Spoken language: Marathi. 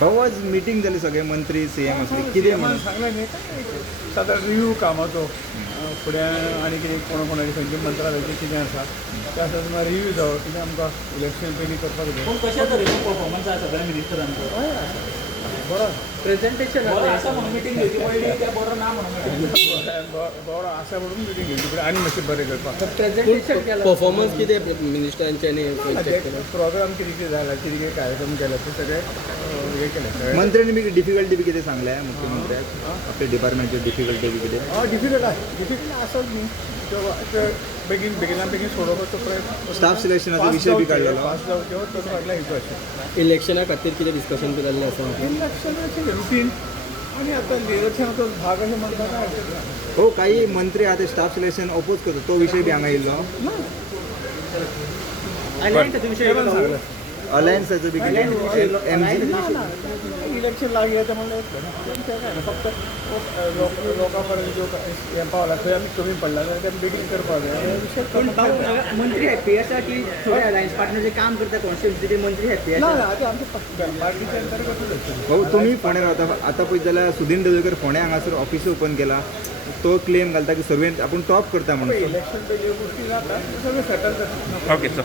भाऊ आज मिटींग जाली सगळे मंत्री सीएम असले कितें म्हणून सांगलें न्ही सादारण रिव्यू कामाचो फुडें आनी कितें कोणाची खंयची मंत्रालयाचें कितें आसा त्या संदर्भात रिव्यू जावो कितें आमकां इलेक्शन पयलीं करपाक जाय पूण कशा तरेचो परफॉर्मन्स आसा सगळ्या मिनिस्टरांचो हय आसा बरो प्रेझेंटेशन आसा म्हणून मिटींग घेवची पडली काय बरो ना म्हणून बरो आसा म्हणून मिटींग घेवची पडली आनी मातशें बरें करपाक प्रेझेंटेशन केलं परफॉर्मन्स कितें मिनिस्टरांचे आनी प्रोग्राम कितें कितें जाला कितें कितें कार्यक्रम केला ते सगळे हे केले मंत्र्यांनी बी डिफिकल्टी बी कितें सांगल्या मुख्यमंत्र्याक आपल्या डिपार्टमेंटची डिफिकल्टी बी कितें हय डिफिकल्ट आसत न्ही बेगीन बेगिना बेगीन सोडोवपाचो प्रयत्न स्टाफ सिलेक्शनाचो विशय बी काडलेलो पास जावच्यो तो फाटल्या हेतू आशिल्लो इलेक्शना खातीर कितें डिस्कशन बी जाल्लें आसा इलेक्शनाचें रुटीन आणि आता इलेक्शनाचो भाग अशें म्हणटा काय हरकत ना. हो काही मंत्री आता स्टाफ सिलेक्शन ओपोज करता तो विषय बी हांगा येयल्लो केव्हा सांगलं? अलायन्साचो बी कितें एमजी इलेक्शन लागीं येता म्हणल्यार तें काय ना फक्त लोकां पर्यंत जो हें पावला थंय आमी कमी पडला जाल्यार तें बेगीन करपाक जाय हे विशय पण करपाक जाय. मंत्री हॅप्पी आसा की थोडे अलायन्स पार्टनर जे काम करता कॉन्स्टिट्युन्सी मंत्री हॅप्पी ना आसा ना आतां आमच्या पार्टीच्या अंतर्गतूच आसतलें. भाऊ तुम्ही फोंड्यार रावता आता पळयत जाल्यार सुदीन दरेकर फोंड्या हांगासर ऑफिस ओपन केला तो क्लेम घालता की सर्वेंट आपूण टॉप करता म्हणून इलेक्शन पयलीं ह्यो गोश्टी जाता सगळें सेटल जाता ओके सर